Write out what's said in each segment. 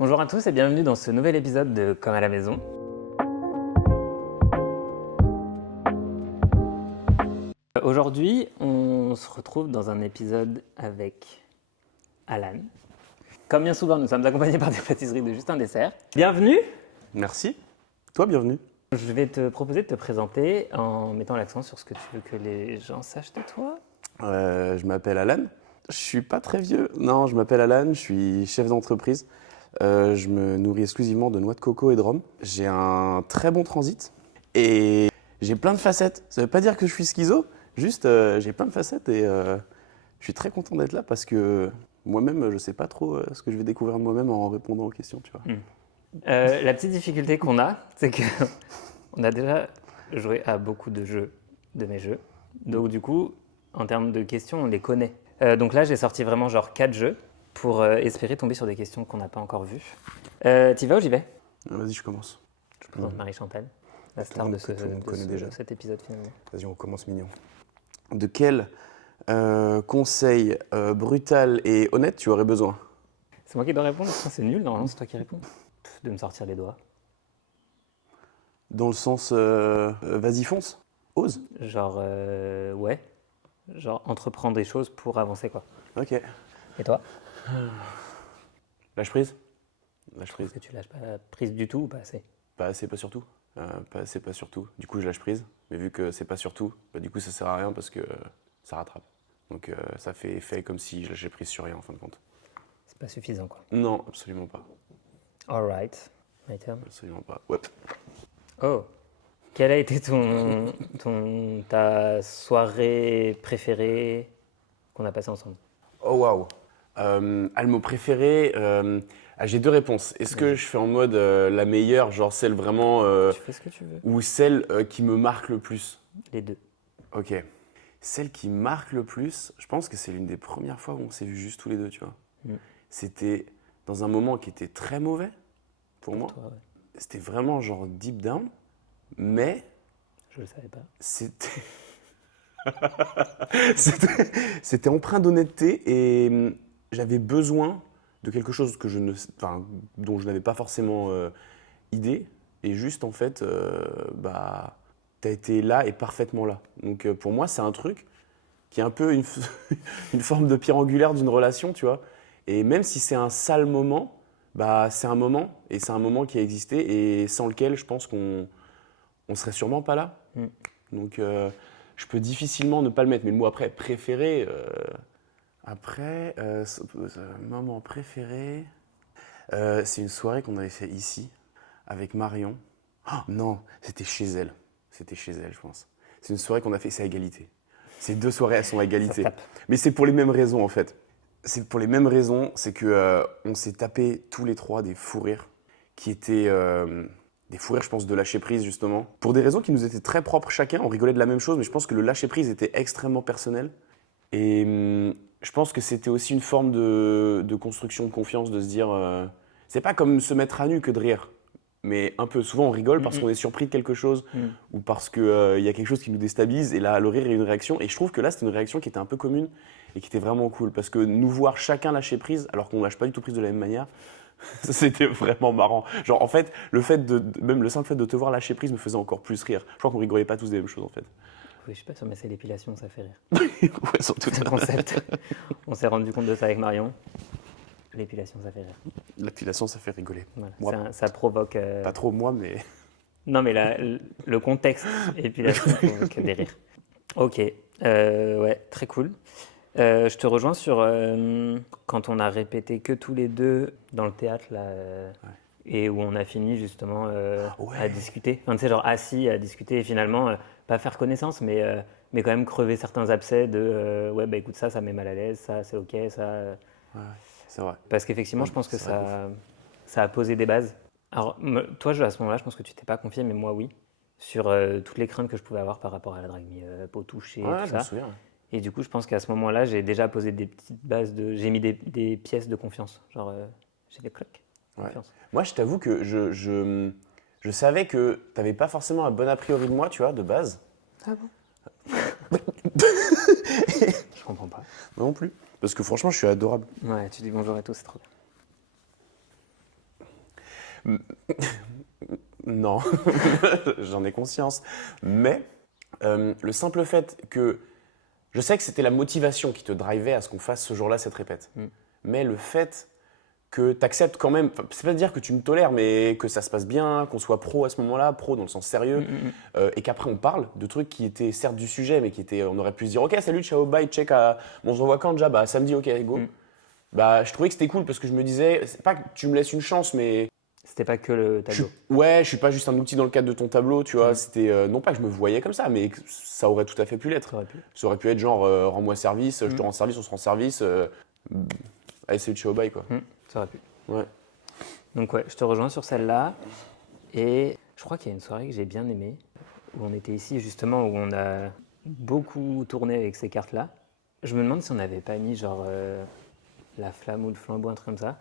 Bonjour à tous et bienvenue dans ce nouvel épisode de Comme à la maison. Aujourd'hui, on se retrouve dans un épisode avec Alan. Comme bien souvent, nous sommes accompagnés par des pâtisseries de Justin Dessert. Bienvenue. Merci. Toi, bienvenue. Je vais te proposer de te présenter en mettant l'accent sur ce que tu veux que les gens sachent de toi. Je m'appelle Alan. Je suis pas très vieux. Non, je m'appelle Alan, je suis chef d'entreprise. Je me nourris exclusivement de noix de coco et de rhum. J'ai un très bon transit et j'ai plein de facettes. Ça veut pas dire que je suis schizo, juste j'ai plein de facettes et je suis très content d'être là parce que moi-même, je sais pas trop ce que je vais découvrir de moi-même en répondant aux questions, tu vois. La petite difficulté qu'on a, c'est qu'on a déjà joué à beaucoup de jeux, de mes jeux. Donc du coup, en termes de questions, on les connaît. Donc là, j'ai sorti vraiment genre 4 jeux pour espérer tomber sur des questions qu'on n'a pas encore vues. T'y vas ou j'y vais? Vas-y, je commence. Je présente Marie-Chantal, la star de cet épisode finalement. Vas-y, on commence mignon. De quel conseil brutal et honnête tu aurais besoin? C'est moi qui dois répondre? C'est nul, normalement c'est toi qui réponds. De me sortir les doigts. Dans le sens, vas-y fonce, ose. Genre, ouais. Genre entreprendre des choses pour avancer quoi. Ok. Et toi? Lâche prise. Lâche prise. Est-ce que tu lâches pas la prise du tout ou pas assez? Pas assez, pas surtout. Pas assez, pas surtout. Du coup, je lâche prise. Mais vu que c'est pas surtout, bah, du coup, ça sert à rien parce que ça rattrape. Donc, ça fait effet comme si je lâchais prise sur rien en fin de compte. C'est pas suffisant quoi. Non, absolument pas. Alright. My turn. Absolument pas. Ouais. Oh. Quelle a été ta soirée préférée qu'on a passée ensemble? Oh waouh. Le mot préféré, j'ai deux réponses. Est-ce que je fais en mode la meilleure, genre celle vraiment. Tu fais ce que tu veux. Ou celle qui me marque le plus? Les deux. Ok. Celle qui marque le plus, je pense que c'est l'une des premières fois où on s'est vus juste tous les deux, tu vois. C'était dans un moment qui était très mauvais pour moi. Toi, ouais. C'était vraiment genre deep down, mais Je le savais pas. c'était c'était empreint d'honnêteté et j'avais besoin de quelque chose que dont je n'avais pas forcément idée. Et juste en fait, t'as été là et parfaitement là. Donc pour moi, c'est un truc qui est un peu une forme de pierre angulaire d'une relation, tu vois. Et même si c'est un sale moment, c'est un moment et c'est un moment qui a existé et sans lequel je pense qu'on serait sûrement pas là. Donc je peux difficilement ne pas le mettre. Mais le mot après, préféré, moment préféré, c'est une soirée qu'on avait fait ici avec Marion. Oh, non, c'était chez elle. C'était chez elle, je pense. C'est une soirée qu'on a fait, c'est à égalité. Ces deux soirées, elles sont à égalité. Mais c'est pour les mêmes raisons, en fait. C'est pour les mêmes raisons, c'est que on s'est tapé tous les trois des fous rires qui étaient des fous rires, je pense, de lâcher prise, justement. Pour des raisons qui nous étaient très propres chacun, on rigolait de la même chose, mais je pense que le lâcher prise était extrêmement personnel. Et je pense que c'était aussi une forme de construction de confiance, de se dire, c'est pas comme se mettre à nu que de rire. Mais un peu, souvent on rigole parce qu'on est surpris de quelque chose ou parce qu'il y a quelque chose qui nous déstabilise et là le rire est une réaction et je trouve que là c'était une réaction qui était un peu commune et qui était vraiment cool parce que nous voir chacun lâcher prise alors qu'on lâche pas du tout prise de la même manière, c'était vraiment marrant. Genre en fait, même le simple fait de te voir lâcher prise me faisait encore plus rire. Je crois qu'on rigolait pas tous des mêmes choses en fait. Oui, je sais pas sûr, mais c'est l'épilation, ça fait rire. Ouais, surtout C'est un concept. On s'est rendu compte de ça avec Marion. L'épilation, ça fait rire. L'épilation, ça fait rigoler. Voilà. Moi, ça provoque... pas trop moi, mais... Non, mais le contexte épilation provoque des rires. Ok, ouais, très cool. Je te rejoins sur quand on a répété que tous les deux dans le théâtre, là, et où on a fini justement à discuter. Enfin, tu sais, genre assis à discuter et finalement, pas faire connaissance, mais quand même crever certains abcès de ouais, bah écoute, ça met mal à l'aise, ça, c'est ok, ça... Ouais. C'est vrai. Parce qu'effectivement, je pense que ça a posé des bases. Alors, toi, à ce moment-là, je pense que tu t'es pas confié, mais moi, oui, sur toutes les craintes que je pouvais avoir par rapport à la drag me up, au toucher, tout je ça. me souviens. Et du coup, je pense qu'à ce moment-là, j'ai déjà posé des petites bases j'ai mis des pièces de confiance. Genre, j'ai des cloques. Confiance. Moi, je t'avoue que je savais que tu n'avais pas forcément un bon a priori de moi, tu vois, de base. Ah bon? Je comprends pas. Moi non plus. Parce que franchement, je suis adorable. Ouais, tu dis bonjour et tout, c'est trop bien. Non, j'en ai conscience. Mais le simple fait que... Je sais que c'était la motivation qui te drivait à ce qu'on fasse ce jour-là cette répète. Mais le fait que tu acceptes quand même, enfin, c'est pas dire que tu me tolères, mais que ça se passe bien, qu'on soit pro à ce moment-là, pro dans le sens sérieux, et qu'après on parle de trucs qui étaient certes du sujet, mais qui étaient, on aurait pu se dire, ok, salut, ciao, bye, check, on se revoit quand déjà? Bah samedi, ok, go. Bah je trouvais que c'était cool parce que je me disais, c'est pas que tu me laisses une chance, mais C'était pas que le tableau. ouais, je suis pas juste un outil dans le cadre de ton tableau, tu vois. C'était non pas que je me voyais comme ça, mais que ça aurait tout à fait pu l'être. Ça aurait pu. Ça aurait pu être genre, rends-moi service, je te rends service, on se rend service. Allez, salut, ciao, bye, quoi. Ça aurait pu. Ouais. Donc ouais, je te rejoins sur celle-là. Et je crois qu'il y a une soirée que j'ai bien aimée, où on était ici justement, où on a beaucoup tourné avec ces cartes-là. Je me demande si on n'avait pas mis genre la flamme ou le flambeau, un truc comme ça.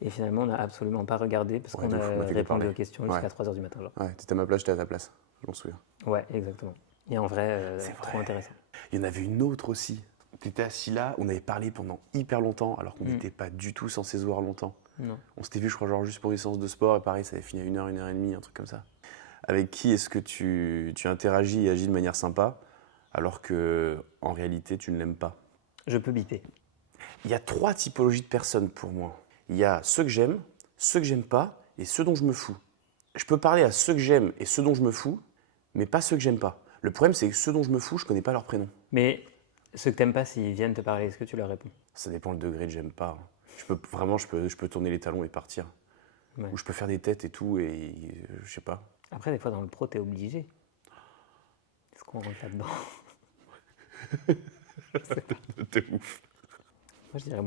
Et finalement, on n'a absolument pas regardé parce Ouais, qu'on de ouf, on a m'a fait que répondu parler. aux questions Ouais. jusqu'à 3h du matin. Genre. Ouais, t'étais à ma place, j'étais à ta place. Je m'en souviens. Ouais, exactement. Et en vrai, C'est trop vrai. intéressant. Il y en avait une autre aussi. T'étais assis là, on avait parlé pendant hyper longtemps, alors qu'on n'était pas du tout censé se voir longtemps. Non. On s'était vu, je crois, genre juste pour une séance de sport, et pareil, ça avait fini à 1 heure, 1 heure et demie, un truc comme ça. Avec qui est-ce que tu interagis et agis de manière sympa, alors que en réalité, tu ne l'aimes pas? Je peux biper. Il y a 3 typologies de personnes pour moi. Il y a ceux que j'aime pas, et ceux dont je me fous. Je peux parler à ceux que j'aime et ceux dont je me fous, mais pas ceux que j'aime pas. Le problème, c'est que ceux dont je me fous, je connais pas leur prénom. Mais ceux que t'aimes pas, s'ils viennent te parler, est-ce que tu leur réponds? Ça dépend le degré de j'aime pas. Je peux tourner les talons et partir. Ouais. Ou je peux faire des têtes et tout, et je sais pas. Après, des fois, dans le pro, t'es obligé. Est-ce qu'on rentre là-dedans? T'es ouf. Moi, je dirais.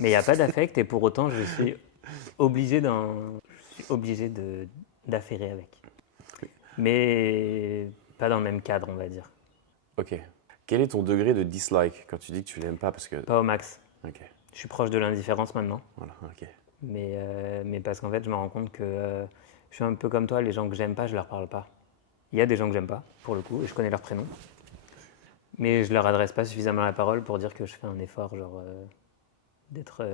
Mais il n'y a pas d'affect et pour autant, je suis obligé d'affairer avec. Mais pas dans le même cadre, on va dire. Ok. Quel est ton degré de dislike quand tu dis que tu l'aimes pas parce que... Pas au max. Ok, Je suis proche de l'indifférence maintenant. voilà, ok. Mais parce qu'en fait, je me rends compte que je suis un peu comme toi, les gens que j'aime pas, je leur parle pas. Il y a des gens que j'aime pas, pour le coup, et je connais leur prénom. Mais je leur adresse pas suffisamment la parole pour dire que je fais un effort, genre, d'être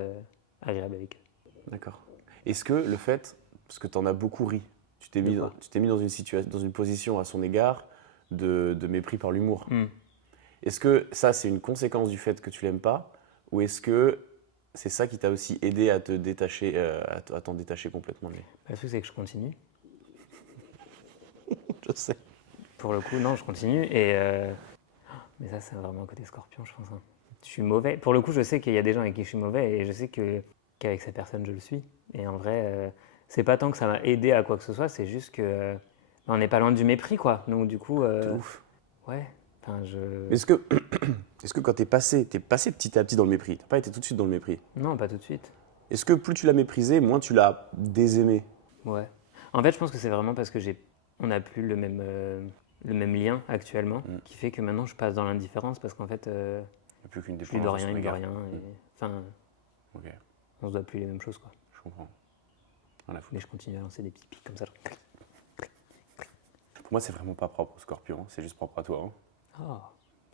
agréable avec eux. D'accord. Est-ce que le fait, parce que tu en as beaucoup ri, tu t'es mis, quoi dans une situation, dans une position à son égard de mépris par l'humour. Est-ce que ça, c'est une conséquence du fait que tu l'aimes pas, ou est-ce que c'est ça qui t'a aussi aidé à te détacher, à t'en détacher complètement de lui? Le truc, c'est que je continue. Je sais. Pour le coup, non, je continue. Mais ça, c'est vraiment un côté scorpion, je pense. Hein. Je suis mauvais. Pour le coup, je sais qu'il y a des gens avec qui je suis mauvais et je sais qu'avec ces personnes, je le suis. Et en vrai, c'est pas tant que ça m'a aidé à quoi que ce soit, c'est juste que on n'est pas loin du mépris, quoi. Donc, du coup, C'est ouf. ouais. Enfin, Est-ce que, est-ce que quand t'es passé petit à petit dans le mépris, t'as pas été tout de suite dans le mépris. Non, pas tout de suite. Est-ce que plus tu l'as méprisé, moins tu l'as désaimé? Ouais. En fait, je pense que c'est vraiment parce que on n'a plus le même lien actuellement, qui fait que maintenant je passe dans l'indifférence parce qu'en fait, Il n'y a plus qu'une je lui dépendance dois à rien, son il me doit égard. rien. Enfin, Ok, on se doit plus les mêmes choses, quoi. je comprends. Rien à foutre. Mais je continue à lancer des petits pics comme ça. Genre. Pour moi, c'est vraiment pas propre au Scorpion, c'est juste propre à toi. Hein. Oh,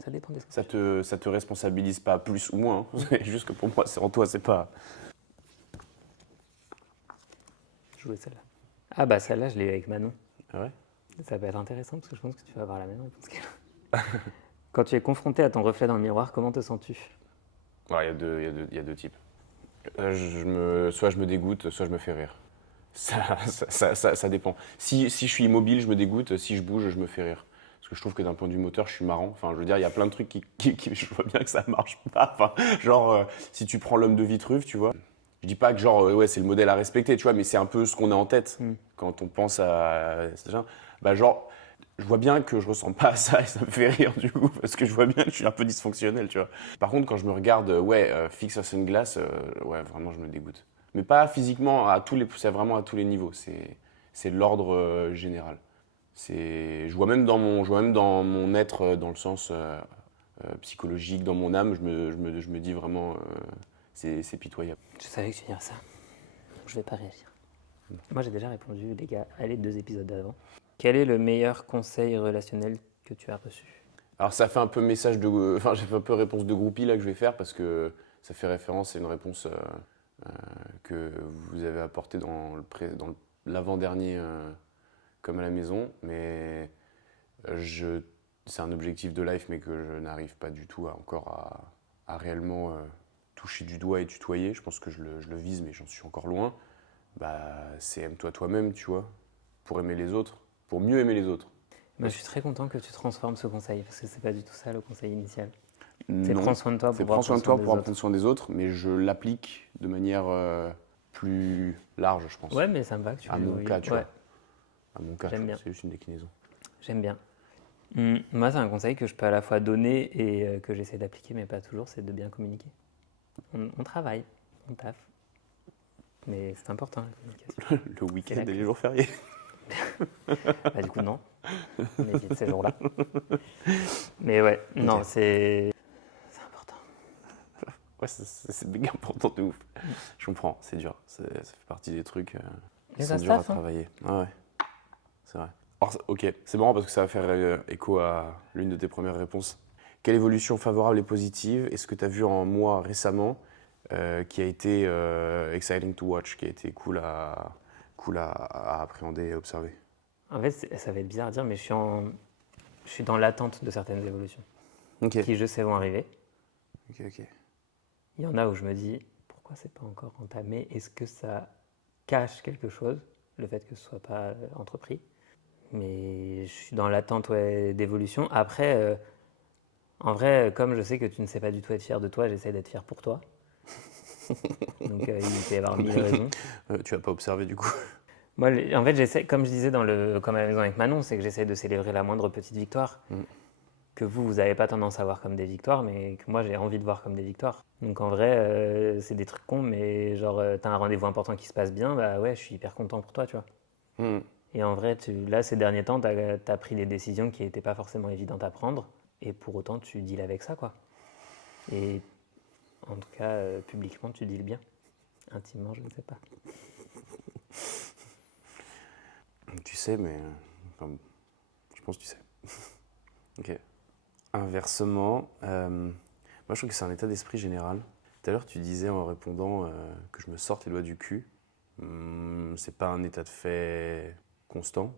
ça dépend des Ça te responsabilise pas plus ou moins. Hein. C'est juste que pour moi, c'est en toi, c'est pas. Je jouais celle-là. Ah bah celle-là, je l'ai eu avec Manon. Ah ouais? Ça peut être intéressant parce que je pense que tu vas avoir la même réponse qu'elle. Quand tu es confronté à ton reflet dans le miroir, comment te sens-tu? Ouais, il y a deux types. Soit je me dégoûte, soit je me fais rire. Ça dépend. Si je suis immobile, je me dégoûte. Si je bouge, je me fais rire. Parce que je trouve que d'un point de vue moteur, je suis marrant. Enfin, je veux dire, il y a plein de trucs je vois bien que ça marche pas. Enfin, genre, si tu prends l'homme de Vitruve, tu vois. Je dis pas que genre, ouais, c'est le modèle à respecter, tu vois, mais c'est un peu ce qu'on a en tête quand on pense à ces gens. Bah, genre, je vois bien que je ressens pas à ça et ça me fait rire du coup, parce que je vois bien que je suis un peu dysfonctionnel, tu vois. Par contre, quand je me regarde, fixe sur une glace, ouais, vraiment, je me dégoûte. Mais pas physiquement, c'est vraiment à tous les niveaux. C'est de l'ordre général. Je vois même dans mon être, dans le sens psychologique, dans mon âme, je me dis vraiment, c'est pitoyable. Je savais que tu dirais ça. Je vais pas réagir. Moi, j'ai déjà répondu, les gars, à les 2 épisodes d'avant. Quel est le meilleur conseil relationnel que tu as reçu? Alors ça fait un peu message de, enfin j'ai fait un peu réponse de groupie là que je vais faire parce que Ça fait référence à une réponse que vous avez apportée dans l'avant-dernier comme à la maison, mais c'est un objectif de life, mais que je n'arrive pas du tout à réellement toucher du doigt et tutoyer. Je pense que je le vise, mais j'en suis encore loin. Bah, c'est aime-toi toi-même, tu vois, pour aimer les autres, pour mieux aimer les autres. Moi, je suis très content que tu transformes ce conseil, parce que c'est pas du tout ça le conseil initial. C'est Non, prends soin de toi pour c'est pouvoir prendre soin de prendre toi soin pour des pouvoir autres. prendre soin des autres, mais je l'applique de manière plus large, je pense. Ouais, mais ça me va que tu À mon cas, tu ouais, vois. À mon cas, J'aime tu vois, bien. c'est juste une déclinaison. J'aime bien. Moi, c'est un conseil que je peux à la fois donner et que j'essaie d'appliquer, mais pas toujours, c'est de bien communiquer. On travaille, on taffe. Mais c'est important la communication. Le week-end la et les clé. jours fériés. Bah, du coup, non. On évite ces jours-là. Mais ouais, non, Ok. c'est important. Ouais, c'est méga important de ouf. Je comprends, c'est dur. Ça fait partie des trucs qui Mais sont ça se durs à taffe, hein. travailler. Ah ouais, c'est vrai. Alors, ok, c'est marrant parce que ça va faire écho à l'une de tes premières réponses. Quelle évolution favorable et positive est-ce que tu as vu en moi récemment qui a été exciting to watch, qui a été cool à appréhender et observer? En fait, ça va être bizarre à dire, mais je suis dans l'attente de certaines évolutions Ok, qui, je sais, vont arriver. ok. Il y en a où je me dis, pourquoi c'est pas encore entamé? Est-ce que ça cache quelque chose, le fait que ce soit pas entrepris? Mais je suis dans l'attente d'évolution. Après, en vrai, comme je sais que tu ne sais pas du tout être fier de toi, j'essaie d'être fier pour toi. Donc il peut y avoir mille raisons. Tu n'as pas observé du coup. Moi, en fait, j'essaie, comme je disais comme à la maison avec Manon, c'est que j'essaie de célébrer la moindre petite victoire. Mm. Que vous n'avez pas tendance à voir comme des victoires, mais que moi, j'ai envie de voir comme des victoires. Donc en vrai, c'est des trucs cons, mais genre, t'as un rendez-vous important qui se passe bien, bah ouais, je suis hyper content pour toi, tu vois. Mm. Et en vrai, là, ces derniers temps, t'as pris des décisions qui n'étaient pas forcément évidentes à prendre, et pour autant, tu deals avec ça, quoi. Et en tout cas, publiquement, tu deals bien. Intimement, je ne sais pas. Tu sais, mais enfin, je pense que tu sais. Ok. Inversement, moi je trouve que c'est un état d'esprit général. Tout à l'heure, tu disais en répondant que je me sorte les doigts du cul. C'est pas un état de fait constant,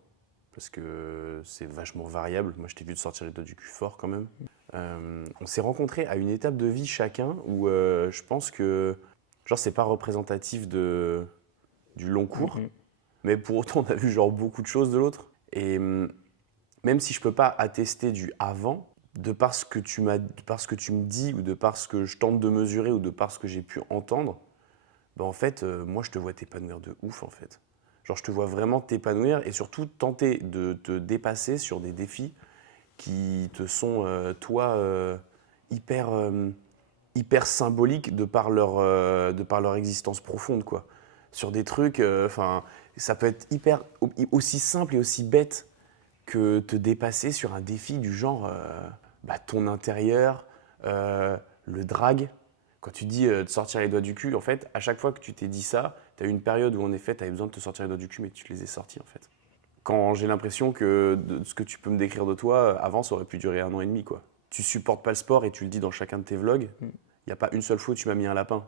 parce que c'est vachement variable. Moi, je t'ai vu te sortir les doigts du cul fort quand même. On s'est rencontrés à une étape de vie chacun où je pense que, genre, c'est pas représentatif du long cours, mais pour autant, on a vu genre beaucoup de choses de l'autre. Et même si je peux pas attester du avant, de par ce que tu me dis, ou de par ce que je tente de mesurer, ou de par ce que j'ai pu entendre, bah en fait, moi je te vois t'épanouir de ouf en fait. Genre je te vois vraiment t'épanouir et surtout tenter de te dépasser sur des défis qui te sont, toi, hyper symboliques de par leur existence profonde, quoi. Sur des trucs, enfin, ça peut être aussi simple et aussi bête que te dépasser sur un défi du genre ton intérieur, le drag. Quand tu dis de sortir les doigts du cul, en fait, à chaque fois que tu t'es dit ça, tu as eu une période où en effet, tu avais besoin de te sortir les doigts du cul, mais tu les ai sortis en fait. Quand j'ai l'impression que de ce que tu peux me décrire de toi, avant, ça aurait pu durer 1 an et demi, quoi. Tu supportes pas le sport et tu le dis dans chacun de tes vlogs, il n'y a pas une seule fois où tu m'as mis un lapin.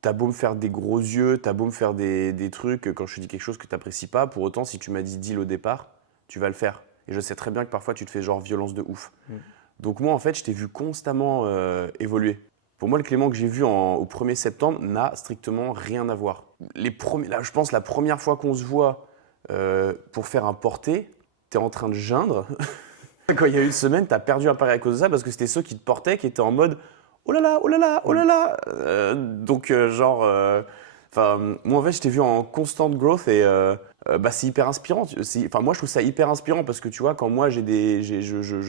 T'as beau me faire des gros yeux, t'as beau me faire des trucs quand je te dis quelque chose que t'apprécies pas, pour autant, si tu m'as dit deal au départ, tu vas le faire. Et je sais très bien que parfois tu te fais genre violence de ouf. Donc moi, en fait, je t'ai vu constamment évoluer. Pour moi, le Clément que j'ai vu au 1er septembre n'a strictement rien à voir. Là, je pense la première fois qu'on se voit pour faire un porté, t'es en train de geindre. Quand il y a une semaine, t'as perdu un pari à cause de ça parce que c'était ceux qui te portaient qui étaient en mode oh là là, oh là là, oh là là. Moi en fait, je t'ai vu en constant growth et c'est hyper inspirant. Enfin, moi, je trouve ça hyper inspirant parce que tu vois, quand moi je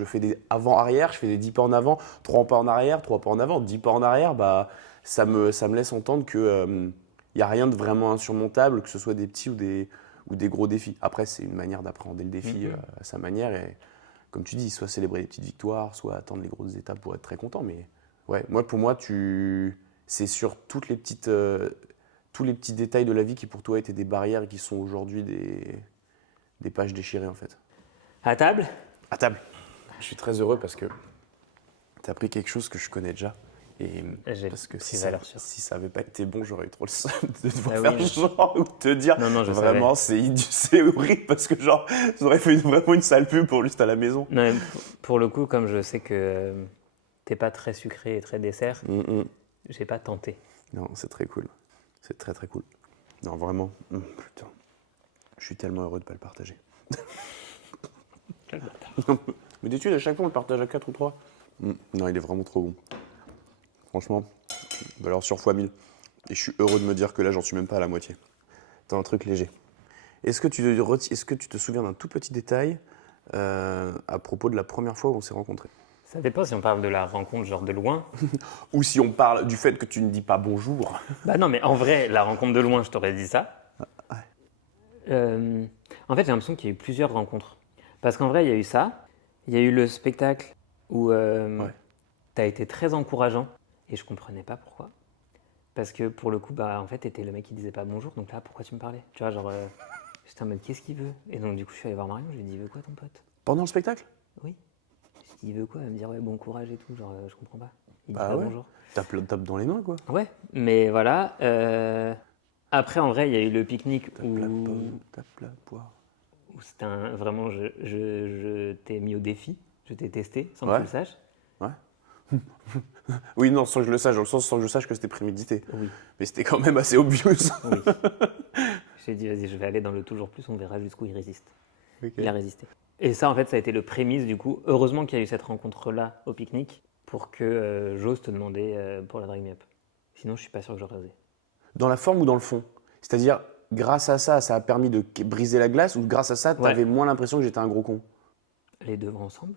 fais des avant-arrière, je fais des 10 pas en avant, 3 pas en arrière, 3 pas en avant, 10 pas en arrière, bah ça me laisse entendre que y a rien de vraiment insurmontable, que ce soit des petits ou des gros défis. Après, c'est une manière d'appréhender le défi à sa manière et comme tu dis, soit célébrer les petites victoires, soit attendre les grosses étapes pour être très content. Mais ouais, pour moi, c'est sur tous les petits détails de la vie qui pour toi étaient des barrières et qui sont aujourd'hui des pages déchirées en fait. À table? À table. Je suis très heureux parce que tu as appris quelque chose que je connais déjà Et J'ai parce que pris valeur sûre. si ça avait pas été bon, j'aurais eu trop le seum de devoir Ah faire oui. genre ou de te dire Non, je vraiment c'est horrible parce que genre ça aurait fait vraiment une sale pub pour juste à la maison. Non, mais pour le coup, comme je sais que t'es pas très sucré et très dessert, j'ai pas tenté. Non, c'est très cool. C'est très très cool. Non, vraiment. Putain. Je suis tellement heureux de pas le partager. Quel bâtard. Mais d'habitude, à chaque fois, on le partage à 4 ou 3. Non, il est vraiment trop bon. Franchement, valeur sur x 1000. Et je suis heureux de me dire que là, j'en suis même pas à la moitié. T'as un truc léger. Est-ce que tu te souviens d'un tout petit détail à propos de la première fois où on s'est rencontrés? Ça dépend si on parle de la rencontre genre de loin. Ou si on parle du fait que tu ne dis pas bonjour. Bah non, mais en vrai, la rencontre de loin, je t'aurais dit ça. En fait, j'ai l'impression qu'il y a eu plusieurs rencontres. Parce qu'en vrai, il y a eu ça. Il y a eu le spectacle où t'as été très encourageant et je comprenais pas pourquoi. Parce que pour le coup, bah en fait, t'étais le mec qui disait pas bonjour, donc là, pourquoi tu me parlais? Tu vois, genre, j'étais en mode qu'est-ce qu'il veut? Et donc, du coup, je suis allé voir Marion, je lui ai dit, il veut quoi ton pote? Pendant le spectacle? Oui. Je lui ai dit, il veut quoi? Elle me dit, ouais, bon courage et tout, genre, je comprends pas. Il dit Bah pas ouais. bonjour. Tape dans les mains, quoi. Ouais, mais voilà. Après, en vrai, il y a eu le pique-nique Tape la où, pomme, tape la poire. où c'était vraiment, je t'ai mis au défi, je t'ai testé sans que Ouais. tu le saches. Ouais. Oui, non, sans que je le sache, dans le sens sans que je sache que c'était prémédité. Oui, Mais c'était quand même assez obvious. oui. J'ai dit, vas-y, je vais aller dans le toujours plus, on verra jusqu'où il résiste. Ok. Il a résisté. Et ça, en fait, ça a été le prémisse, du coup. Heureusement qu'il y a eu cette rencontre-là au pique-nique pour que j'ose te demander pour la Drag Me Up. Sinon, je suis pas sûr que j'aurais osé. Dans la forme ou dans le fond? C'est-à-dire, grâce à ça, ça a permis de briser la glace ou grâce à ça, t'avais moins l'impression que j'étais un gros con? Les deux ensemble.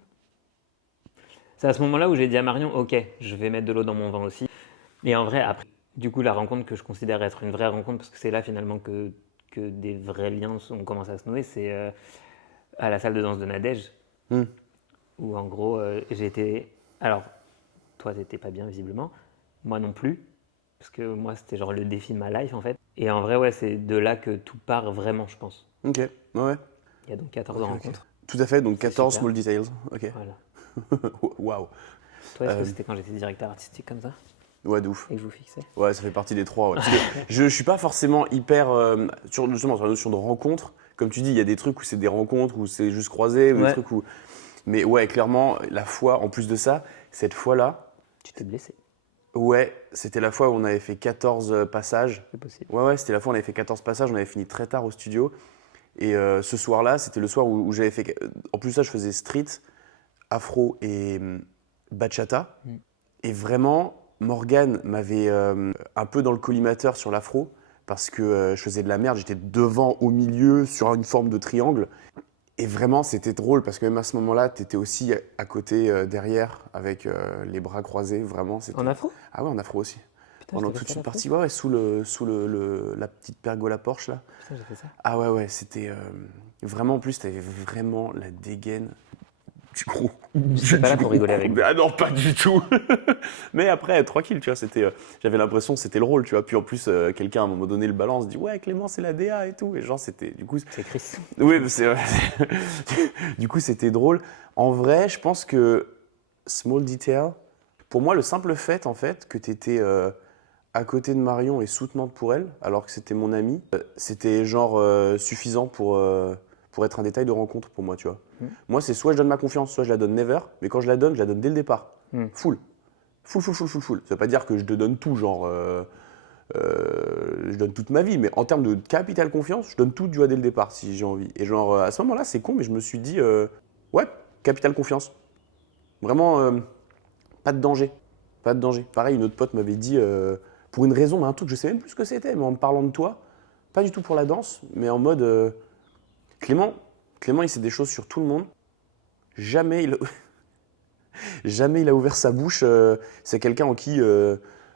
C'est à ce moment-là où j'ai dit à Marion, ok, je vais mettre de l'eau dans mon vin aussi. Et en vrai, après, du coup, la rencontre que je considère être une vraie rencontre, parce que c'est là finalement que des vrais liens ont commencé à se nouer, c'est à la salle de danse de Nadège, où en gros, j'ai été... Alors, toi, t'étais pas bien visiblement, moi non plus, parce que moi, c'était genre le défi de ma life en fait. Et en vrai, ouais, c'est de là que tout part vraiment, je pense. Ok, ouais. Il y a donc 14 ans de rencontre. Tout à fait, donc C'est 14 super. small details. Ok. Voilà. Waouh. Toi, est-ce que c'était quand j'étais directeur artistique comme ça Ouais, de ouf. et que je vous fixais? Ouais, ça fait partie des 3. Ouais. Parce que je suis pas forcément hyper. Justement, sur la notion de rencontre, comme tu dis, il y a des trucs où c'est des rencontres, où c'est juste croisé, ou des Ouais. trucs où. Mais ouais, clairement, la fois, en plus de ça, cette fois-là, Tu t'es blessé, ouais, c'était la fois où on avait fait 14 passages. c'est possible. Ouais, c'était la fois où on avait fait 14 passages, on avait fini très tard au studio. Et ce soir-là, c'était le soir où j'avais fait. En plus de ça, je faisais street, afro et bachata. Et vraiment, Morgane m'avait un peu dans le collimateur sur l'afro parce que je faisais de la merde, j'étais devant, au milieu, sur une forme de triangle. Et vraiment, c'était drôle parce que même à ce moment-là, tu étais aussi à côté, derrière, avec les bras croisés. Vraiment, c'était. En afro? Ah ouais, en afro aussi. Putain, Pendant j'ai fait toute ça, une l'afro. partie, ouais, sous la petite pergola Porsche là. Putain, j'ai fait ça. Ah ouais, c'était vraiment, en plus, t'avais vraiment la dégaine du gros. J'étais pas là pour rigoler avec vous. Ah non, pas du tout. Mais après, tranquille, tu vois, j'avais l'impression que c'était le rôle, tu vois. Puis en plus, quelqu'un à un moment donné le balance, dit ouais, Clément, c'est la DA et tout. Et genre, c'était, du coup, C'est Chris. oui, mais c'est vrai. Du coup, c'était drôle. En vrai, je pense que Small Detail, pour moi, le simple fait, en fait, que tu étais à côté de Marion et soutenante pour elle, alors que c'était mon amie, c'était genre suffisant pour être un détail de rencontre pour moi, tu vois. Moi, c'est soit je donne ma confiance, soit je la donne never, mais quand je la donne dès le départ. Full. Full. Ça veut pas dire que je te donne tout, genre je donne toute ma vie, mais en termes de capital confiance, je donne tout dès le départ si j'ai envie. Et genre à ce moment-là, c'est con, mais je me suis dit ouais, capital confiance. Vraiment pas de danger. Pas de danger. Pareil, une autre pote m'avait dit pour une raison, mais un truc, je sais même plus ce que c'était, mais en me parlant de toi, pas du tout pour la danse, mais en mode Clément, il sait des choses sur tout le monde. Jamais il a ouvert sa bouche. C'est quelqu'un en qui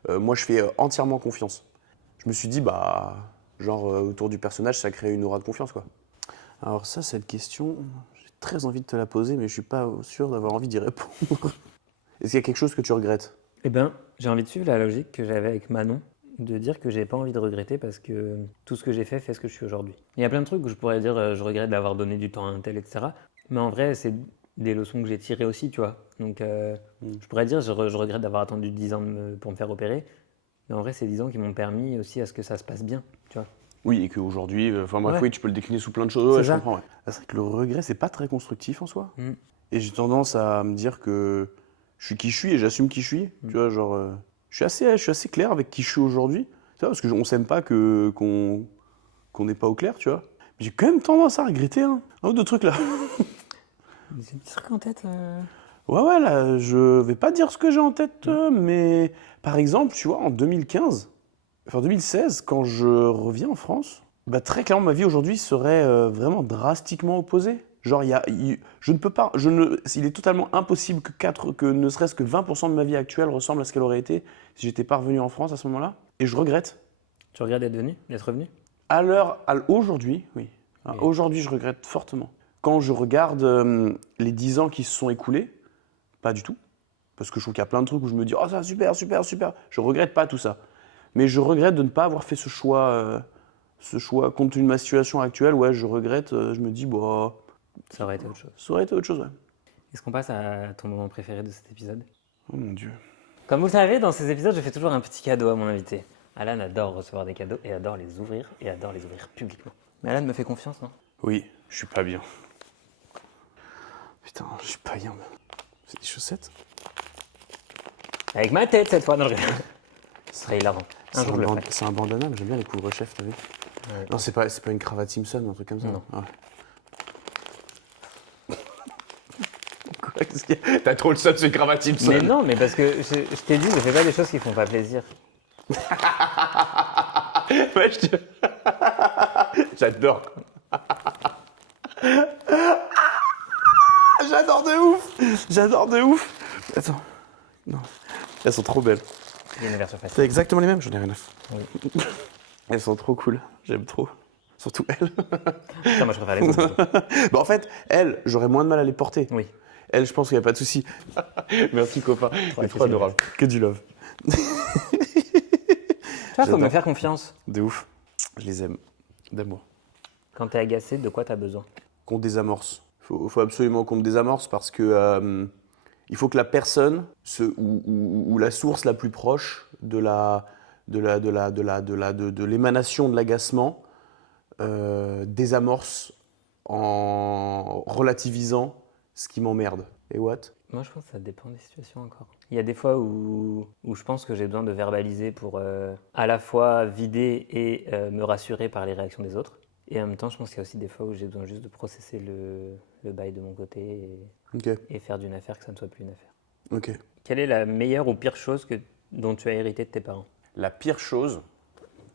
moi je fais entièrement confiance. Je me suis dit, bah, genre autour du personnage, ça crée une aura de confiance, quoi. Alors ça, cette question, j'ai très envie de te la poser, mais je suis pas sûr d'avoir envie d'y répondre. Est-ce qu'il y a quelque chose que tu regrettes? Eh ben, j'ai envie de suivre la logique que j'avais avec Manon, de dire que j'ai pas envie de regretter parce que tout ce que j'ai fait ce que je suis aujourd'hui. Il y a plein de trucs où je pourrais dire je regrette d'avoir donné du temps à un tel, etc. Mais en vrai, c'est des leçons que j'ai tirées aussi, tu vois. Donc, je pourrais dire, je regrette d'avoir attendu 10 ans pour me faire opérer. Mais en vrai, c'est 10 ans qui m'ont permis aussi à ce que ça se passe bien, tu vois. Oui, et qu'aujourd'hui, enfin bref, Ouais. oui, tu peux le décliner sous plein de choses. C'est Ouais, je ça. comprends. Ouais. Ah, c'est vrai que le regret, c'est pas très constructif en soi. Mm. Et j'ai tendance à me dire que je suis qui je suis et j'assume qui je suis. Tu vois, genre, je suis assez clair avec qui je suis aujourd'hui. Tu vois, parce qu'on s'aime pas qu'on n'est pas au clair, tu vois. Mais j'ai quand même tendance à regretter un ou deux trucs là. J'ai un petit truc en tête. Ouais, là, je vais pas dire ce que j'ai en tête, mais par exemple, tu vois, en 2015, enfin 2016, quand je reviens en France, bah, très clairement, ma vie aujourd'hui serait vraiment drastiquement opposée. Genre, je ne peux pas, il est totalement impossible que ne serait-ce que 20% de ma vie actuelle ressemble à ce qu'elle aurait été si j'étais pas revenu en France à ce moment-là. Et je regrette. Tu regrettes d'être revenu? Aujourd'hui, oui. Et- Aujourd'hui, je regrette fortement. Quand je regarde les 10 ans qui se sont écoulés, pas du tout. Parce que je trouve qu'il y a plein de trucs où je me dis, oh, ça, super, super, super. Je regrette pas tout ça. Mais je regrette de ne pas avoir fait ce choix. Compte tenu de ma situation actuelle, ouais, je regrette. Je me dis, bah, Ça aurait été autre chose. ça aurait été autre chose, ouais. Est-ce qu'on passe à ton moment préféré de cet épisode? Oh mon Dieu. Comme vous le savez, dans ces épisodes, je fais toujours un petit cadeau à mon invité. Alan adore recevoir des cadeaux et adore les ouvrir publiquement. Mais Alan me fait confiance, non? Oui, je suis pas bien. Putain, je suis pas bien. C'est des chaussettes? Avec ma tête cette fois, non, je rigole. Ce serait hilarant. Un jour, je le ferai. C'est un bandana, mais j'aime bien les couvre-chefs, t'as vu? Ouais. Non, c'est pas une cravate Simpson ou un truc comme ça. Non. Ah ouais. Quoi, qu'est-ce qu'il y a? T'as trop le seum, c'est une cravate Simpson. Mais non, mais parce que je t'ai dit, ne fais pas des choses qui font pas plaisir. Ouais, J'adore. J'adore de ouf. J'adore de ouf. Attends. Non. Elles sont trop belles. Il y a une version C'est facile. exactement les mêmes, j'en ai rien à foutre. Oui. Elles sont trop cool. J'aime trop. Surtout elles. Putain, moi je préfère les autres. Bah, en fait, elles, j'aurais moins de mal à les porter. Oui. Elles, je pense qu'il n'y a pas de souci. Merci, copain. C'est trop adorable. Que du love. Tu vois, faut me J'adore. faire confiance. De ouf. Je les aime. D'amour. Quand t'es agacé, de quoi t'as besoin? Qu'on désamorce. Faut absolument qu'on me désamorce parce que il faut que la personne ou la source la plus proche de l'émanation de l'agacement désamorce en relativisant ce qui m'emmerde. Et what? Moi, je pense que ça dépend des situations encore. Il y a des fois où je pense que j'ai besoin de verbaliser pour à la fois vider et me rassurer par les réactions des autres. Et en même temps, je pense qu'il y a aussi des fois où j'ai besoin juste de processer le bail de mon côté Ok, et faire d'une affaire que ça ne soit plus une affaire. ok. Quelle est la meilleure ou pire chose dont tu as hérité de tes parents? La pire chose,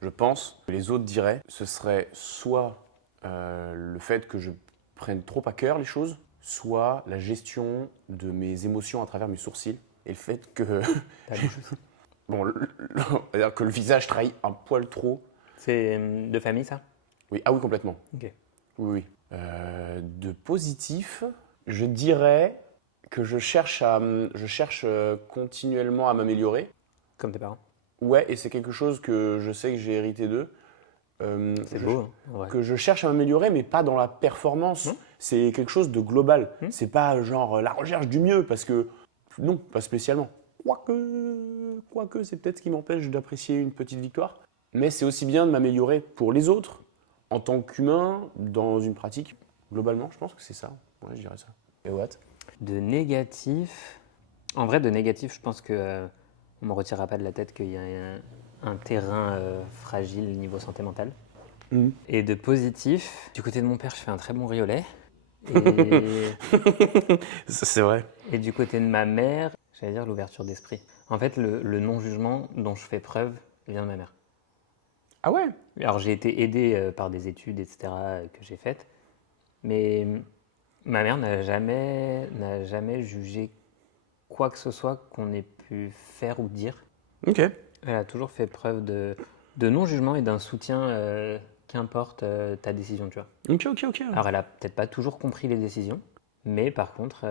je pense, que les autres diraient, ce serait soit le fait que je prenne trop à cœur les choses, soit la gestion de mes émotions à travers mes sourcils et le fait que, Ta bouche aussi. bon, c'est-à-dire que le visage trahit un poil trop. C'est de famille, ça? Oui, ah oui, complètement. Ok. Oui, oui. De positif, je dirais que je cherche continuellement à m'améliorer. Comme tes parents. Ouais, et c'est quelque chose que je sais que j'ai hérité d'eux. C'est Je- beau, hein, en vrai. Que je cherche à m'améliorer, mais pas dans la performance. Mmh. C'est quelque chose de global. Mmh. C'est pas genre la recherche du mieux, parce que non, pas spécialement. Quoique, c'est peut-être ce qui m'empêche d'apprécier une petite victoire. Mais c'est aussi bien de m'améliorer pour les autres, en tant qu'humain, dans une pratique. Globalement, je pense que c'est ça. Ouais, je dirais ça. Et what? De négatif. En vrai, de négatif, je pense que on me retirera pas de la tête qu'il y a un terrain fragile niveau santé mentale. Mhm. Et de positif, du côté de mon père, je fais un très bon riolet. Et, C'est vrai. et du côté de ma mère, j'allais dire l'ouverture d'esprit. En fait, le non-jugement dont je fais preuve vient de ma mère. Ah ouais? Alors, j'ai été aidé par des études, etc., que j'ai faites. Mais ma mère n'a jamais jugé quoi que ce soit qu'on ait pu faire ou dire. Ok. Elle a toujours fait preuve de non-jugement et d'un soutien, qu'importe ta décision, tu vois. Ok. Alors, elle a peut-être pas toujours compris les décisions, mais par contre,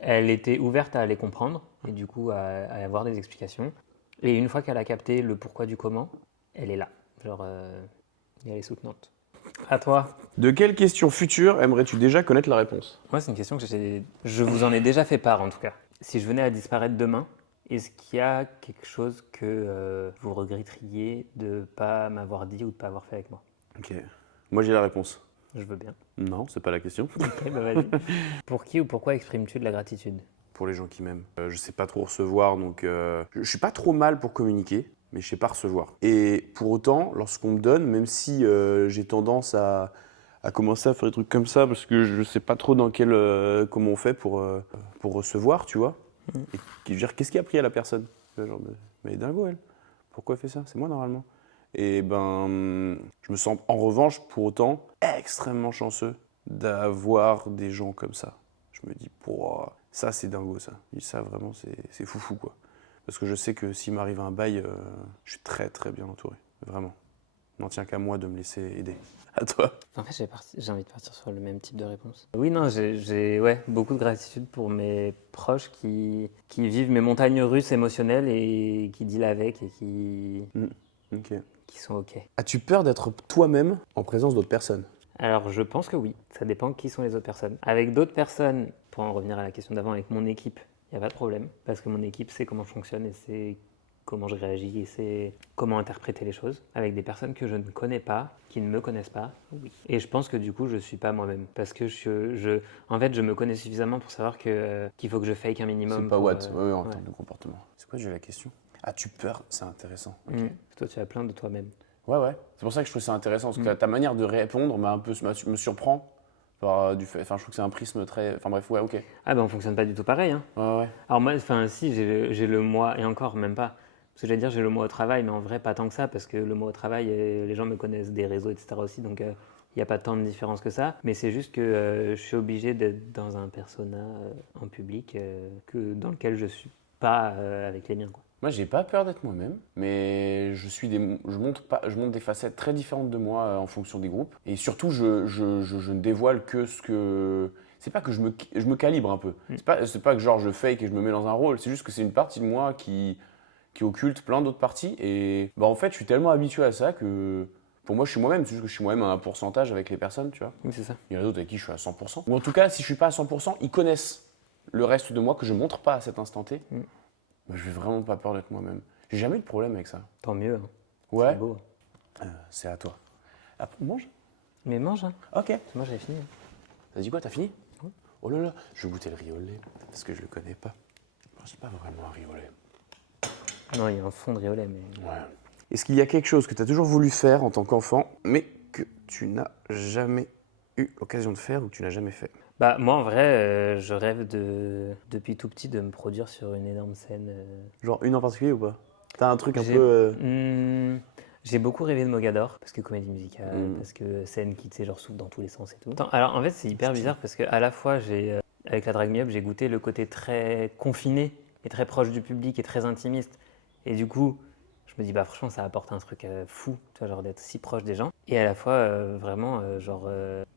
elle était ouverte à les comprendre et du coup à avoir des explications. Et une fois qu'elle a capté le pourquoi du comment, elle est là. Genre, et elle est soutenante. À toi. De quelle question future aimerais-tu déjà connaître la réponse? Moi, c'est une question que je vous en ai déjà fait part, en tout cas. Si je venais à disparaître demain, est-ce qu'il y a quelque chose que vous regretteriez de ne pas m'avoir dit ou de ne pas avoir fait avec moi? Ok. Moi, j'ai la réponse. Je veux bien. Non, c'est pas la question. Ok, bah vas-y. Pour qui ou pourquoi exprimes-tu de la gratitude? Pour les gens qui m'aiment. Je sais pas trop recevoir, donc je suis pas trop mal pour communiquer, mais je sais pas recevoir. Et pour autant, lorsqu'on me donne, même si j'ai tendance à commencer à faire des trucs comme ça, parce que je sais pas trop comment on fait pour recevoir, tu vois. Et je veux dire, qu'est-ce qui a pris à la personne? Genre, mais elle est dingo, elle. Pourquoi elle fait ça? C'est moi normalement. Et ben, je me sens en revanche, pour autant, extrêmement chanceux d'avoir des gens comme ça. Je me dis, pour ça c'est dingo ça. Et ça vraiment c'est foufou quoi. Parce que je sais que s'il m'arrive un bail, je suis très très bien entouré. Vraiment. Il n'en tient qu'à moi de me laisser aider. À toi. En fait, j'ai envie de partir sur le même type de réponse. Oui, non, j'ai beaucoup de gratitude pour mes proches qui vivent mes montagnes russes émotionnelles et qui dealent avec et Ok. qui sont OK. As-tu peur d'être toi-même en présence d'autres personnes? Alors, je pense que oui. Ça dépend qui sont les autres personnes. Avec d'autres personnes, pour en revenir à la question d'avant, avec mon équipe, il n'y a pas de problème. Parce que mon équipe sait comment je fonctionne et sait comment je réagis et sait comment interpréter les choses. Avec des personnes que je ne connais pas, qui ne me connaissent pas, oui. Et je pense que du coup, je ne suis pas moi-même. Parce que en fait, je me connais suffisamment pour savoir qu'il faut que je fake un minimum. C'est pas pour, what, ouais, en ouais. termes de comportement. C'est quoi, j'ai la question? As-tu peur? C'est intéressant. Ok. Toi, tu as plein de toi-même. Ouais. C'est pour ça que je trouve ça intéressant, parce que ta manière de répondre me surprend. Du fait, enfin, je trouve que c'est un prisme très. Enfin bref, ouais, ok. Ah ben, on fonctionne pas du tout pareil, hein. Ouais. Alors moi, enfin si, j'ai le moi, et encore, même pas. Parce que j'allais dire j'ai le moi au travail, mais en vrai pas tant que ça, parce que le moi au travail, les gens me connaissent des réseaux, etc. aussi, donc il n'y a pas tant de différence que ça. Mais c'est juste que je suis obligé d'être dans un persona en public dans lequel je suis pas avec les miens, quoi. Moi, j'ai pas peur d'être moi-même, mais je montre des facettes très différentes de moi en fonction des groupes. Et surtout, je ne dévoile que ce que. C'est pas que je me calibre un peu. C'est pas que genre je fake et je me mets dans un rôle. C'est juste que c'est une partie de moi qui occulte plein d'autres parties. Et bah, en fait, je suis tellement habitué à ça que pour moi, je suis moi-même. C'est juste que je suis moi-même à un pourcentage avec les personnes, tu vois. Oui, c'est ça. Il y en a d'autres avec qui je suis à 100%. Ou en tout cas, si je suis pas à 100%, ils connaissent le reste de moi que je montre pas à cet instant T. Moi, je n'ai vraiment pas peur d'être moi-même. J'ai jamais eu de problème avec ça. Tant mieux, hein. Ouais. C'est beau. C'est à toi. Ah, mange. Mais mange, hein. Ok. Moi j'ai fini. T'as dit quoi? T'as fini? Oui. Oh là là, je vais goûter le riz au lait parce que je le connais pas. Bon, c'est pas vraiment un riz au lait. Non, il y a un fond de riz au lait, mais... Ouais. Est-ce qu'il y a quelque chose que tu as toujours voulu faire en tant qu'enfant, mais que tu n'as jamais eu l'occasion de faire ou que tu n'as jamais fait? Bah, moi, en vrai, je rêve depuis tout petit de me produire sur une énorme scène. Genre une en particulier ou pas? T'as un truc un J'ai peu. j'ai beaucoup rêvé de Mogador, parce que comédie musicale, parce que scène qui, tu sais, genre souffle dans tous les sens et tout. Attends, alors, en fait, c'est hyper bizarre parce qu'à la fois, avec la Drag Me Up, j'ai goûté le côté très confiné et très proche du public et très intimiste. Et du coup, je me dis, bah franchement, ça apporte un truc fou, tu vois, genre d'être si proche des gens. Et à la fois, vraiment,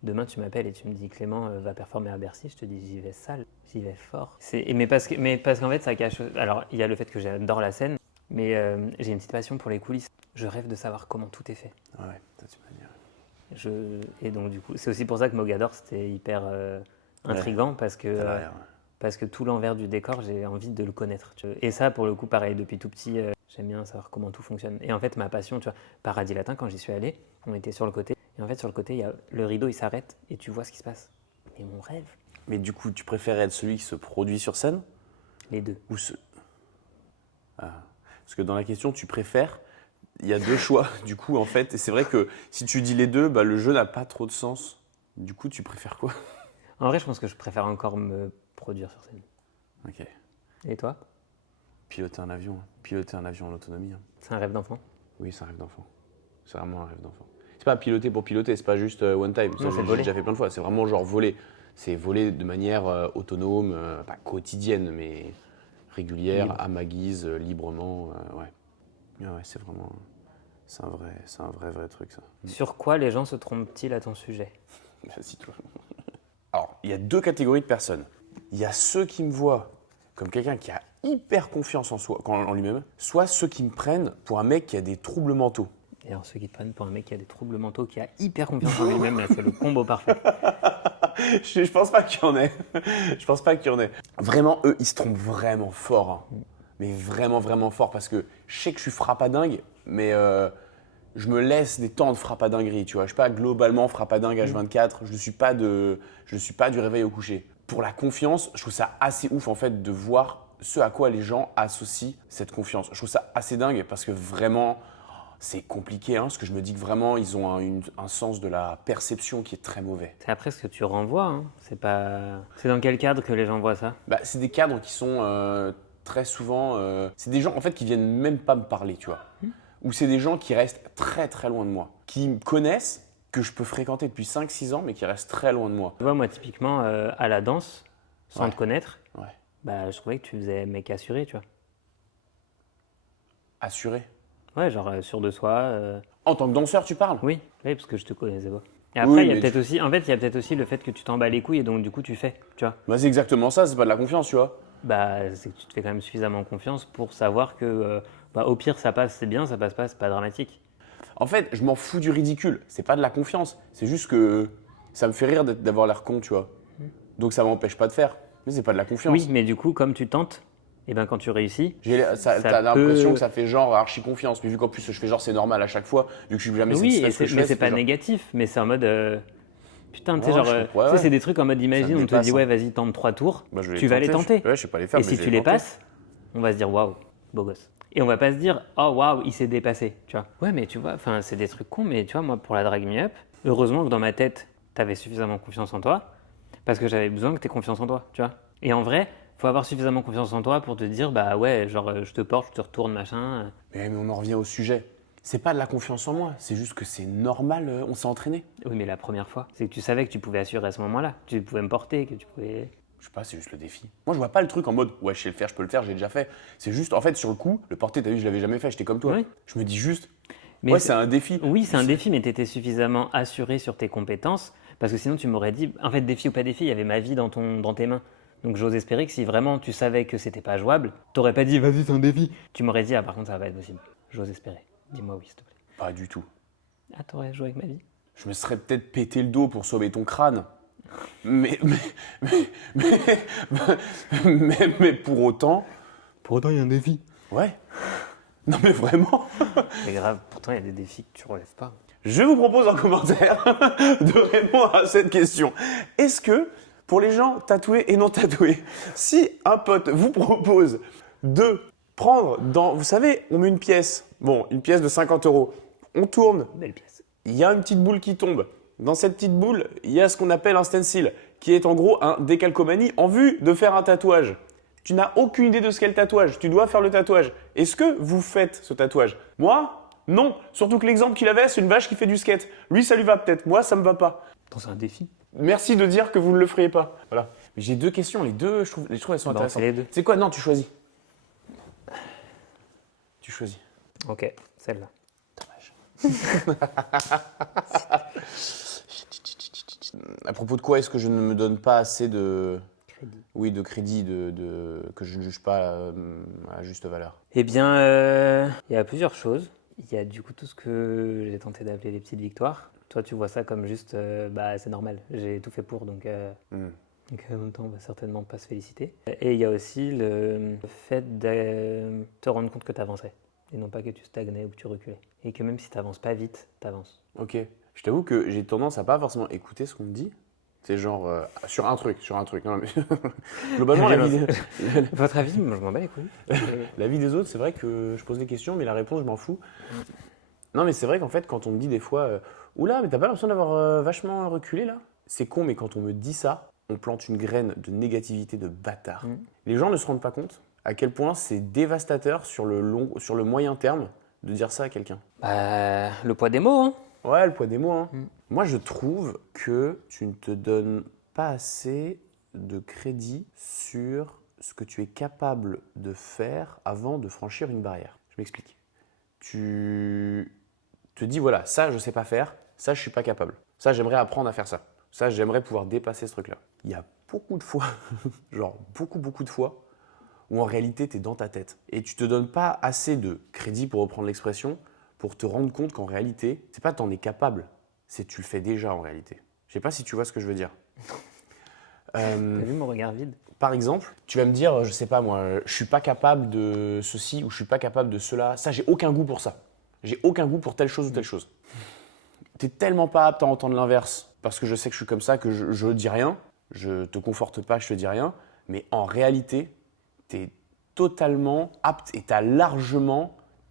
demain tu m'appelles et tu me dis, Clément va performer à Bercy, je te dis, j'y vais sale, j'y vais fort. Mais parce qu'en fait, ça cache. Alors, il y a le fait que j'adore la scène, mais j'ai une petite passion pour les coulisses. Je rêve de savoir comment tout est fait. Ouais, ça tu m'as dit. Et donc, du coup, c'est aussi pour ça que Mogador, c'était hyper intriguant, parce que. Parce que tout l'envers du décor, j'ai envie de le connaître. Tu vois. Et ça, pour le coup, pareil, depuis tout petit, j'aime bien savoir comment tout fonctionne. Et en fait, ma passion, tu vois, Paradis Latin, quand j'y suis allé, on était sur le côté. Et en fait, sur le côté, le rideau, il s'arrête et tu vois ce qui se passe. Et mon rêve. Mais du coup, tu préfères être celui qui se produit sur scène? Les deux. Ou Parce que dans la question, tu préfères, il y a deux choix, du coup, en fait. Et c'est vrai que si tu dis les deux, bah, le jeu n'a pas trop de sens. Du coup, tu préfères quoi? En vrai, je pense que je préfère encore me produire sur scène. Ok. Et toi? Piloter un avion. Piloter un avion en autonomie. C'est un rêve d'enfant? Oui, c'est un rêve d'enfant. C'est vraiment un rêve d'enfant. C'est pas piloter pour piloter, c'est pas juste one time. Ça, j'ai déjà fait plein de fois. C'est vraiment genre voler. C'est voler de manière autonome, pas quotidienne, mais régulière, Libre. à ma guise, librement. Ouais, c'est vraiment. C'est un vrai truc, ça. Sur quoi les gens se trompent-ils à ton sujet? Vas-y, toi. Alors, il y a deux catégories de personnes. Il y a ceux qui me voient comme quelqu'un qui a hyper confiance en soi, en lui-même, soit ceux qui me prennent pour un mec qui a des troubles mentaux. Et alors, ceux qui te prennent pour un mec qui a des troubles mentaux, qui a hyper confiance en lui-même, là, c'est le combo parfait. Je pense pas qu'il y en ait. Je pense pas qu'il y en ait. Vraiment, eux, ils se trompent vraiment fort. Hein. Mais vraiment, vraiment fort. Parce que je sais que je suis frappadingue, mais je me laisse des temps de frappadinguerie. Tu vois, je suis pas globalement frappadingue H24. Je suis pas du réveil au coucher. Pour la confiance, je trouve ça assez ouf en fait de voir ce à quoi les gens associent cette confiance. Je trouve ça assez dingue parce que vraiment, c'est compliqué. Hein, parce que je me dis que vraiment, ils ont un sens de la perception qui est très mauvais. C'est après ce que tu renvoies. Hein. C'est pas... C'est dans quel cadre que les gens voient ça? Bah, c'est des cadres qui sont très souvent. C'est des gens en fait qui viennent même pas me parler, tu vois. Ou c'est des gens qui restent très très loin de moi, qui me connaissent, que je peux fréquenter depuis 5-6 ans, mais qui restent très loin de moi. Tu vois, moi, typiquement, à la danse, sans Ouais. te connaître, Ouais. bah, je trouvais que tu faisais mec assuré, tu vois. Assuré. Ouais, genre sûr de soi. En tant que danseur, tu parles? Oui, oui, parce que je te connaissais pas. Et après, Oui, il y a mais peut-être aussi, en fait, il y a peut-être aussi le fait que tu t'en bats les couilles et donc du coup tu fais, tu vois. Bah, c'est exactement ça, c'est pas de la confiance, tu vois. Bah, c'est que tu te fais quand même suffisamment confiance pour savoir que, bah, au pire, ça passe, c'est bien, ça passe pas, c'est pas dramatique. En fait, je m'en fous du ridicule. C'est pas de la confiance. C'est juste que ça me fait rire d'avoir l'air con, tu vois. Donc ça m'empêche pas de faire. Mais c'est pas de la confiance. Oui, mais du coup, comme tu tentes, et ben quand tu réussis, T'as ça l'impression peut- que ça fait genre archi confiance. Mais vu qu'en plus je fais genre c'est normal à chaque fois, vu que je suis jamais oui, satisfait et de ce que je mais fais, c'est pas genre- négatif, mais c'est en mode, putain, tu sais, Ouais, genre, je comprends, ouais, tu sais, ouais. c'est des trucs en mode, imagine, me on te dépasse, dit, hein. ouais, vas-y, tente 3 tours, Bah, je vais tu vas les tenter. Ouais, je sais pas les faire, Et mais si je vais tu les tenter. passes, on va se dire, waouh, beau gosse. Et on va pas se dire, oh waouh, il s'est dépassé, tu vois. Ouais, mais tu vois, enfin, c'est des trucs cons, mais tu vois, moi, pour la Drag Me Up, heureusement que dans ma tête, t'avais suffisamment confiance en toi, parce que j'avais besoin que t'aies confiance en toi, tu vois. Et en vrai, faut avoir suffisamment confiance en toi pour te dire, bah ouais, genre, je te porte, je te retourne, machin. Mais on en revient au sujet. C'est pas de la confiance en moi, c'est juste que c'est normal, on s'est entraîné. Oui, mais la première fois, c'est que tu savais que tu pouvais assurer à ce moment-là, que tu pouvais me porter, que tu pouvais. Je sais pas, c'est juste le défi. Moi, je vois pas le truc en mode ouais, je sais le faire, je peux le faire, j'ai déjà fait. C'est juste, en fait, sur le coup, le porter, t'as vu, je l'avais jamais fait, j'étais comme toi. Oui. Je me dis juste, Mais ouais, c'est un défi. Oui, c'est un défi, mais tu étais suffisamment assuré sur tes compétences, parce que sinon tu m'aurais dit, en fait, défi ou pas défi, il y avait ma vie dans tes mains. Donc j'ose espérer que si vraiment tu savais que c'était pas jouable, t'aurais pas dit, vas-y, c'est un défi. Tu m'aurais dit, ah par contre, ça va pas être possible. J'ose espérer. Dis-moi oui, s'il te plaît. Pas du tout. Ah, t'aurais joué avec ma vie? Je me serais peut-être pété le dos pour sauver ton crâne. Mais pour autant. Pour autant, il y a un défi. Ouais. Non, mais vraiment. C'est grave, pourtant il y a des défis que tu relèves pas. Je vous propose en commentaire de répondre à cette question. Est-ce que, pour les gens tatoués et non tatoués, si un pote vous propose de prendre dans. Vous savez, on met une pièce, bon, une pièce de 50 €, on tourne, Belle pièce. il y a une petite boule qui tombe. Dans cette petite boule, il y a ce qu'on appelle un stencil, qui est en gros un décalcomanie en vue de faire un tatouage. Tu n'as aucune idée de ce qu'est le tatouage, tu dois faire le tatouage. Est-ce que vous faites ce tatouage? Moi, non. Surtout que l'exemple qu'il avait, c'est une vache qui fait du skate. Lui, ça lui va peut-être, moi, ça me va pas. Attends, c'est un défi. Merci de dire que vous ne le feriez pas. Voilà. J'ai deux questions, les deux, je trouve elles sont Bah, on intéressantes. fait les deux. C'est quoi? Non, tu choisis. Tu choisis. Ok, celle-là. Dommage. À propos de quoi est-ce que je ne me donne pas assez de... Crédit. Oui, de crédit, que je ne juge pas à juste valeur. Eh bien, il y a plusieurs choses. Il y a du coup tout ce que j'ai tenté d'appeler les petites victoires. Toi, tu vois ça comme juste, bah c'est normal, j'ai tout fait pour, donc en même temps, on va certainement pas se féliciter. Et il y a aussi le fait de te rendre compte que tu avançais, et non pas que tu stagnais ou que tu reculais. Et que même si tu n'avances pas vite, tu avances. Ok. Je t'avoue que j'ai tendance à pas forcément écouter ce qu'on me dit. C'est genre sur un truc. Non, mais globalement, Votre avis, moi, je m'en bats les couilles. la vie des autres, c'est vrai que je pose des questions, mais la réponse, je m'en fous. Non, mais c'est vrai qu'en fait, quand on me dit des fois, oula, mais t'as pas l'impression d'avoir vachement reculé là? C'est con, mais quand on me dit ça, on plante une graine de négativité de bâtard. Les gens ne se rendent pas compte à quel point c'est dévastateur sur le moyen terme de dire ça à quelqu'un. Bah, le poids des mots, hein. Ouais, le poids des mots. Hein. Moi, je trouve que tu ne te donnes pas assez de crédit sur ce que tu es capable de faire avant de franchir une barrière. Je m'explique. Tu te dis, voilà, ça, je ne sais pas faire, ça, je ne suis pas capable. Ça, j'aimerais apprendre à faire ça. Ça, j'aimerais pouvoir dépasser ce truc-là. Il y a beaucoup de fois, genre beaucoup de fois, où en réalité, tu es dans ta tête. Et tu ne te donnes pas assez de crédit, pour reprendre l'expression, pour te rendre compte qu'en réalité, c'est pas t'en es capable, c'est tu le fais déjà en réalité. Je sais pas si tu vois ce que je veux dire. T'as vu mon regard vide? Par exemple, tu vas me dire, je sais pas moi, je suis pas capable de ceci ou je suis pas capable de cela. Ça, j'ai aucun goût pour ça. J'ai aucun goût pour telle chose ou telle chose. T'es tellement pas apte à entendre l'inverse parce que je sais que je suis comme ça que je dis rien. Je te conforte pas, je te dis rien. Mais en réalité, t'es totalement apte et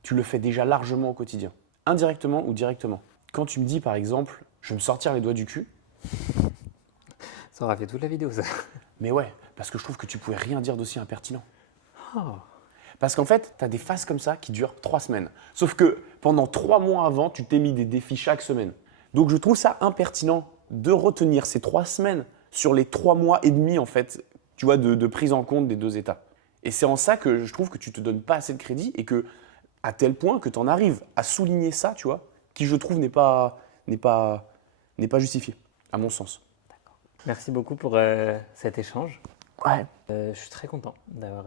tu le fais déjà largement au quotidien. Indirectement ou directement. Quand tu me dis par exemple, je vais me sortir les doigts du cul. Ça aura fait toute la vidéo, ça. Mais ouais, parce que je trouve que tu pouvais rien dire d'aussi impertinent. Oh. Parce qu'en fait, tu as des phases comme ça qui durent 3 semaines. Sauf que pendant 3 mois avant, tu t'es mis des défis chaque semaine. Donc je trouve ça impertinent de retenir ces 3 semaines sur les 3 mois et demi en fait, tu vois, de prise en compte des 2 états. Et c'est en ça que je trouve que tu te donnes pas assez de crédit et que à tel point que tu en arrives à souligner ça, tu vois, qui je trouve n'est pas justifié, à mon sens. Merci beaucoup pour cet échange. Ouais. Je suis très content d'avoir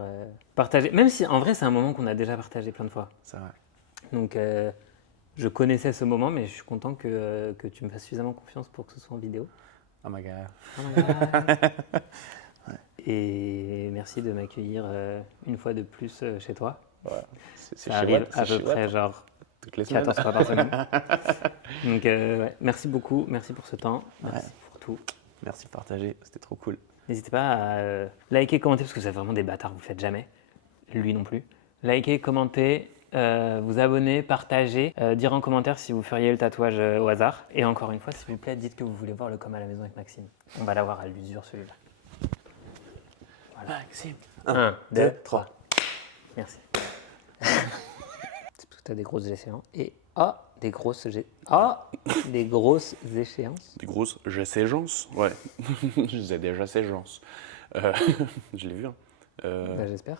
partagé, même si en vrai c'est un moment qu'on a déjà partagé plein de fois. C'est vrai. Donc je connaissais ce moment, mais je suis content que tu me fasses suffisamment confiance pour que ce soit en vidéo. Oh my god. Oh my God. Et merci de m'accueillir une fois de plus chez toi. Ouais. C'est Ça arrive chouette, à c'est peu près chouette. genre Toutes les semaines. 14 fois par semaine. Donc ouais. Merci beaucoup, merci pour ce temps, merci pour tout. Merci de partager, c'était trop cool. N'hésitez pas à liker, commenter, parce que vous êtes vraiment des bâtards, vous ne le faites jamais. Lui non plus. Liker, commenter, vous abonner, partager, dire en commentaire si vous feriez le tatouage au hasard. Et encore une fois, s'il vous plaît, dites que vous voulez voir le com à la maison avec Maxime. On va l'avoir à l'usure celui-là. Voilà. Maxime. 1, 2, 3. Merci. C'est parce que tu as des grosses échéances. Et des grosses échéances. Des grosses ségences. Ouais. Je les ai déjà ségences. Je l'ai vu. Hein. Bah, j'espère.